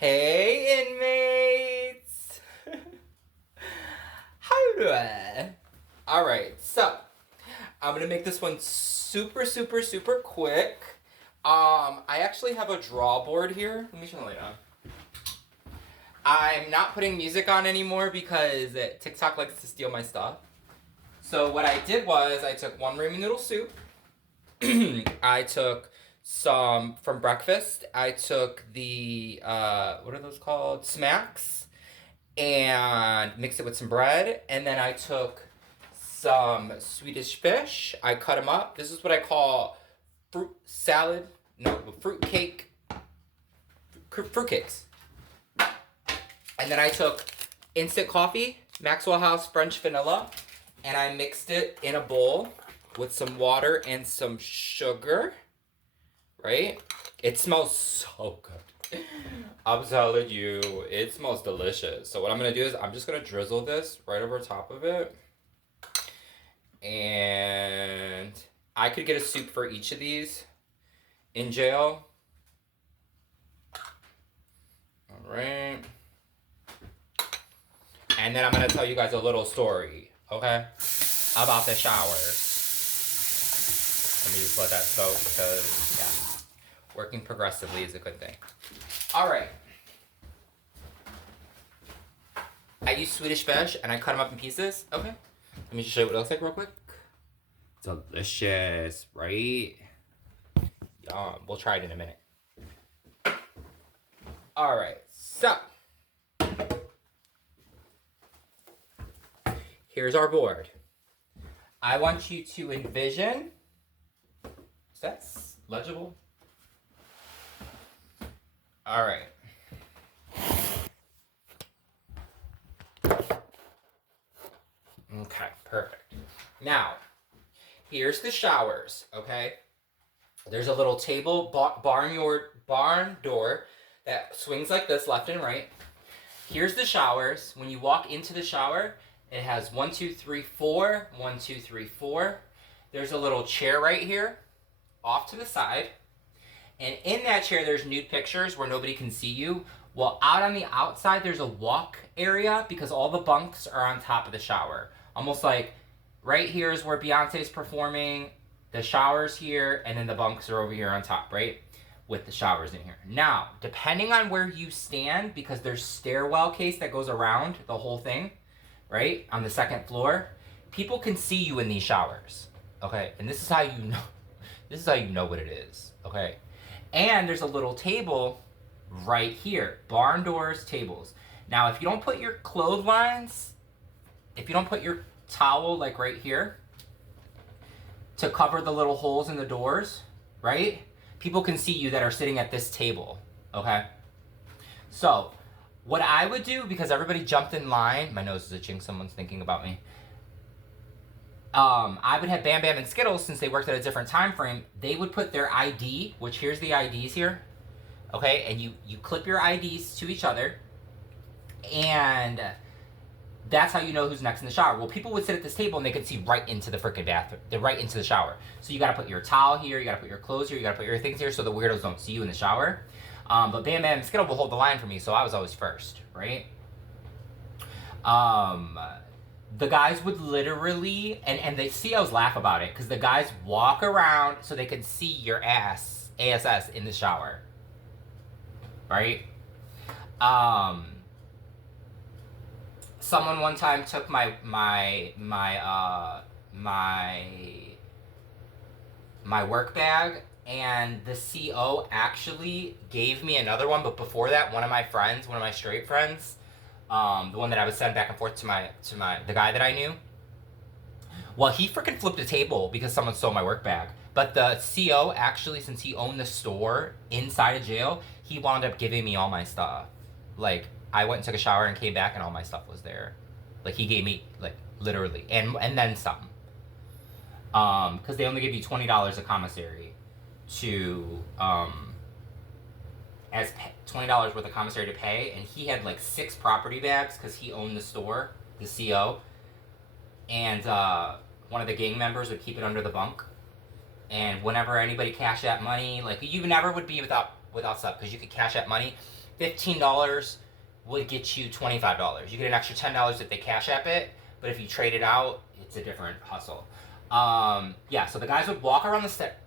Hey, inmates! How you doing? Alright, so I'm gonna make this one super quick. I actually have a draw board here. Let me turn the light on. I'm not putting music on anymore because TikTok likes to steal my stuff. So what I did was I took one ramen noodle soup. I took some from breakfast. I took the what are those called? Smacks, and mixed it with some bread. And then I took some Swedish fish. I cut them up. This is what I call fruit salad. No, fruit cake. Fruit cakes. And then I took instant coffee, Maxwell House French vanilla, and I mixed it in a bowl with some water and some sugar, right? It smells so good. I'm telling you, it smells delicious. So what I'm gonna do is I'm just gonna drizzle this right over top of it. And I could get a soup for each of these in jail. All right. And then I'm gonna tell you guys a little story, okay? About the showers. Let me just let that soak because, yeah, working progressively is a good thing. All right. I use Swedish fish and I cut them up in pieces. Okay. Let me just show you what it looks like real quick. Delicious, right? Yum. We'll try it in a minute. All right. So, here's our board. I want you to envision. Is that legible? All right. Okay, perfect. Now, here's the showers, okay? There's a little table, barn door that swings like this, left and right. Here's the showers. When you walk into the shower, it has 1, 2, 3, 4. 1, 2, 3, 4. There's a little chair right here, off to the side. And in that chair, there's nude pictures where nobody can see you. Well, out on the outside, there's a walk area because all the bunks are on top of the shower. Almost like right here is where Beyonce's performing, the shower's here, and then the bunks are over here on top, right? With the showers in here. Now, depending on where you stand, because there's stairwell case that goes around the whole thing, right? On the second floor, people can see you in these showers, okay? And this is how you know, this is how you know what it is, okay? And there's a little table right here, barn doors, tables. Now, if you don't put your clotheslines, if you don't put your towel like right here to cover the little holes in the doors, right? People can see you that are sitting at this table, okay? So, what I would do, because everybody jumped in line, my nose is itching, someone's thinking about me. I would have Bam Bam and Skittles, since they worked at a different time frame, they would put their ID, which here's the IDs here, okay? And you clip your IDs to each other, and that's how you know who's next in the shower. Well, people would sit at this table and they could see right into the freaking bathroom, right into the shower. So you gotta put your towel here, you gotta put your clothes here, you gotta put your things here so the weirdos don't see you in the shower. But Bam Bam and Skittle will hold the line for me, so I was always first, right? The guys would literally, and the COs laugh about it, because the guys walk around so they can see your ass, ASS, in the shower, right? Someone one time took my work bag, and the CO actually gave me another one, but before that, one of my straight friends, the one that I would send back and forth to the guy that I knew, well, he freaking flipped a table because someone stole my work bag. But the CO actually, since he owned the store inside of jail, he wound up giving me all my stuff. Like, I went and took a shower and came back and all my stuff was there. Like, he gave me, like, literally, and then some. Because they only give you $20 a commissary to, as $20 worth of commissary to pay, and he had like 6 property bags because he owned the store, the CO, and one of the gang members would keep it under the bunk, and whenever anybody cashed that money, like, you never would be without stuff because you could cash that money, $15 would get you $25. You get an extra $10 if they Cash App it, but if you trade it out, it's a different hustle. Yeah, so the guys would walk around the set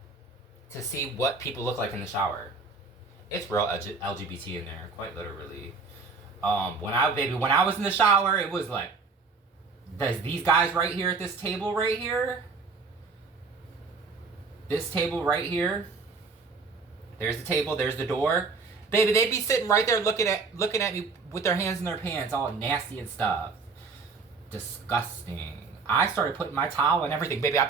to see what people look like in the shower. It's real LGBT in there, quite literally. When I was in the shower, it was like, there's these guys right here at this table right here. This table right here. There's the table, there's the door. Baby, they'd be sitting right there looking at me with their hands in their pants, all nasty and stuff. Disgusting. I started putting my towel and everything. Baby, one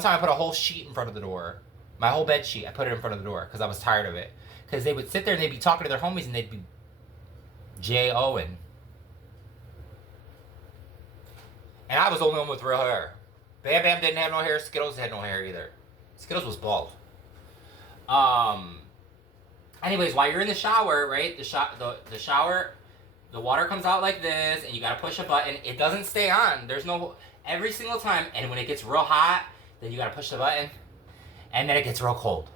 time I put a whole sheet in front of the door. My whole bed sheet, I put it in front of the door because I was tired of it. Because they would sit there and they'd be talking to their homies and they'd be J-O-ing. And I was the only one with real hair. Bam Bam didn't have no hair. Skittles had no hair either. Skittles was bald. Anyways, while you're in the shower, right? The shower, the water comes out like this, and you gotta push a button. It doesn't stay on. There's no every single time. And when it gets real hot, then you gotta push the button, and then it gets real cold.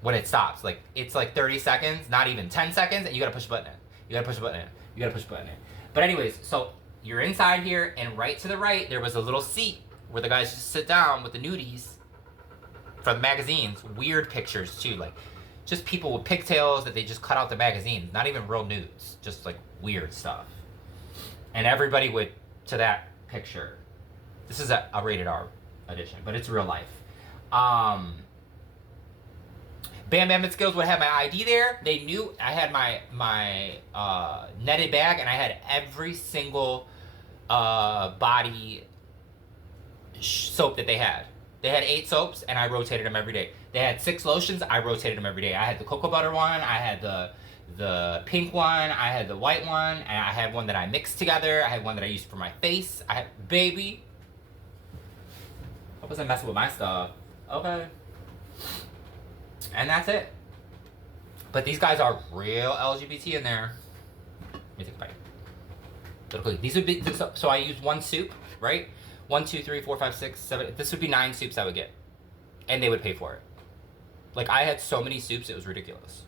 When it stops, like it's like 30 seconds, not even 10 seconds, and you gotta push the button in. You gotta push the button in. You gotta push the button in. But anyways, so you're inside here, and right to the right, there was a little seat where the guys just sit down with the nudies from the magazines. Weird pictures too, like just people with pigtails that they just cut out the magazines. Not even real nudes, just like weird stuff. And everybody would to that picture. This is a rated R edition, but it's real life. Bam Bam and Skills would have my ID there. They knew I had my netted bag, and I had every single body soap that they had. They had 8 soaps, and I rotated them every day. They had 6 lotions, I rotated them every day. I had the cocoa butter one, I had the pink one, I had the white one, and I had one that I mixed together. I had one that I used for my face. I had, baby. I wasn't messing with my stuff. Okay. And that's it. But these guys are real LGBT in there. Let me take a bite. These would be, so I use 1 soup, right? 1, 2, 3, 4, 5, 6, 7. This would be 9 soups I would get. And they would pay for it. Like, I had so many soups, it was ridiculous.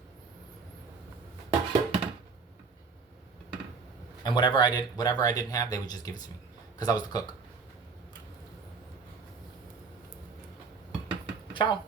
And whatever I didn't have, they would just give it to me. Because I was the cook. Ciao.